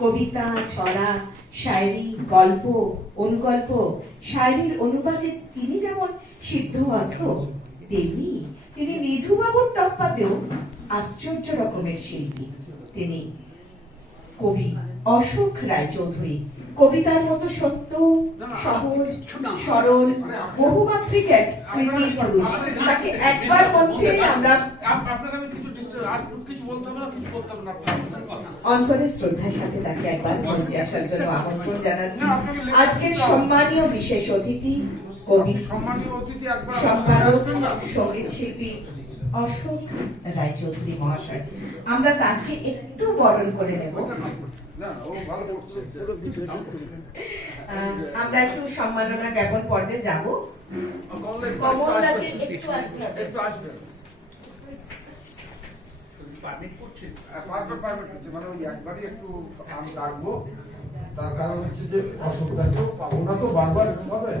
কবিতা, ছড়া, শায়রি, গল্প, অনুগল্প, শায়রির অনুবাদে তিনি যেমন সিদ্ধ হস্ত, তেমনি তিনি নিধুবাবুর টপ্পাতেও আশ্চর্য রকমের শিল্পী। তিনি কবি অশোক রায়চৌধুরী কবিতার মতো সত্য সহজ সরল বহুমাত্রিক এক কৃতির পুরুষ। তাকে একবার মঞ্চে আমরা অন্তরের শ্রদ্ধার সাথে তাকে একবার মঞ্চে আসার জন্য আমন্ত্রণ জানাচ্ছি। আজকের সম্মানীয় বিশেষ অতিথি কবি সম্পাদক সংগীত শিল্পী অশোক রায়চৌধুরী মহাশয়। আমরা তাকে একটু বরণ করে নেব। আমরা একটু সম্মাননা জ্ঞাপন পর্বে যাব। কমলদাকে একটু আসবে করছে? মানে তার কারণ হচ্ছে যে অসুখ দেখো পাবো না তো বারবার হবে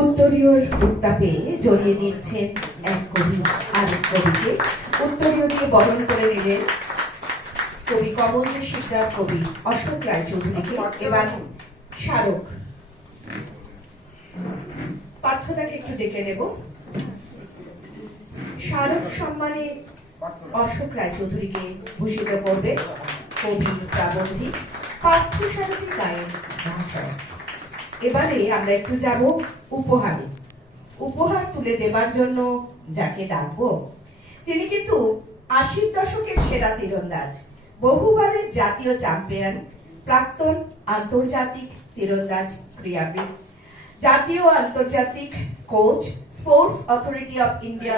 উত্তরীয়র উত্তাপে জড়িয়ে নিচ্ছেন এক কবি, আরেক কবিকে। উত্তরীয় দিয়ে বরণ করে নিলেন কবি কমল শিকদার কবি অশোক রায়চৌধুরীকে। এবার স্মারক। পার্থদাকে একটু ডেকে নেব। স্মারক সম্মানে অশোক রায়চৌধুরীকে ভূষিত করবে কবি প্রাবন্ধিক। পার্থ সারথী গায়েন মহাশয় এবারে আমরা একটু যাব উপহারে। উপহার তুলে দেবার জন্য যাকে ডাকবো তিনি কিন্তু আশির দশকের সেরা তীরন্দাজ বহুবারের জাতীয় চ্যাম্পিয়ন প্রাক্তন আন্তর্জাতিক তীরন্দাজ ক্রীড়াবিদ জাতীয় আন্তর্জাতিক coach sports authority of India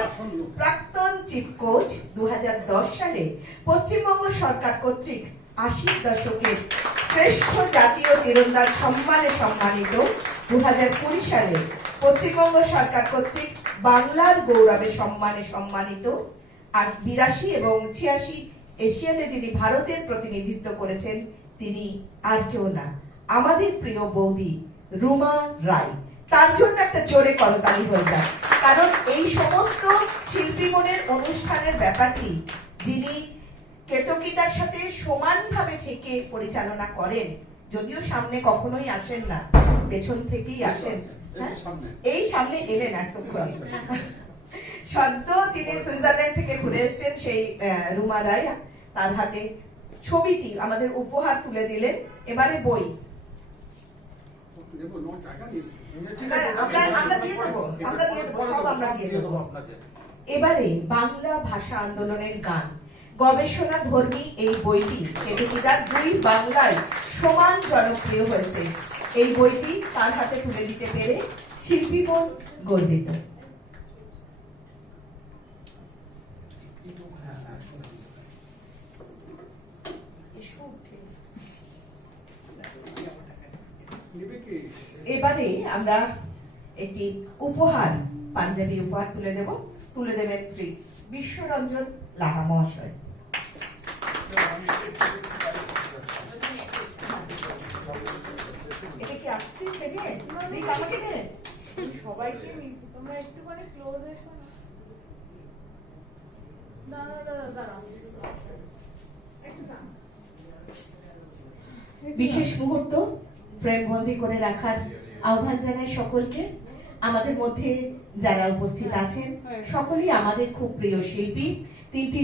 প্রাক্তন চিফ কোচ। দু হাজার দশ সালে পশ্চিমবঙ্গ সরকার কর্তৃক আশির দশকের শ্রেষ্ঠ জাতীয় তীরন্দাজ সম্মানে সম্মানিত দু সালে পশ্চিমবঙ্গ সরকার কর্তৃক বাংলার গৌরবে সম্মানে সম্মানিত আর বিরাশি এবং ছিয়াশি এশিয়ানে যিনি ভারতের প্রতিনিধিত্ব করেছেন, তিনি আর কেউ না, আমাদের প্রিয় বৌদি রুমা রায়। তার জন্য একটা জোরে করতালি হয়ে যায়। কারণ এই সমস্ত শিল্পী মনের অনুষ্ঠানের ব্যাপারটি যিনি কেতকিতার সাথে সমানভাবে থেকে পরিচালনা করেন। যদিও সামনে কখনোই আসেন না পেছন থেকেই আসেন। হ্যাঁ? এই সামনে এলেন এতক্ষণ সদ্য তিনি সুইজারল্যান্ড থেকে ঘুরে এসেছেন সেই রুমা রায়। তার হাতে ছবিটি আমাদের উপহার তুলে দিলেন। এবারে বই। হ্যাঁ, এবারে বাংলা ভাষা আন্দোলনের গান। গবেষণা ধর্মী এই বইটি কেটকিদার দুই বাংলায় সমান জনপ্রিয় হয়েছে। এই বইটি তার হাতে তুলে দিতে পেরে শিল্পী মন গর্বিত। এবারে আমরা একটি উপহার, পাঞ্জাবি উপহার তুলে দেব। তুলে দেবেন শ্রী বিশ্বরঞ্জন লাহা মহাশয়। বিশেষ মুহূর্ত ফ্রেমবন্দি করে রাখার আহ্বান জানাই সকলকে। আমাদের মধ্যে যারা উপস্থিত আছেন, সকলেই আমাদের খুব প্রিয় শিল্পী। তিনটি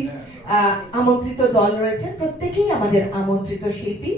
আমন্ত্রিত দল রয়েছে। প্রত্যেকেই আমাদের আমন্ত্রিত শিল্পী।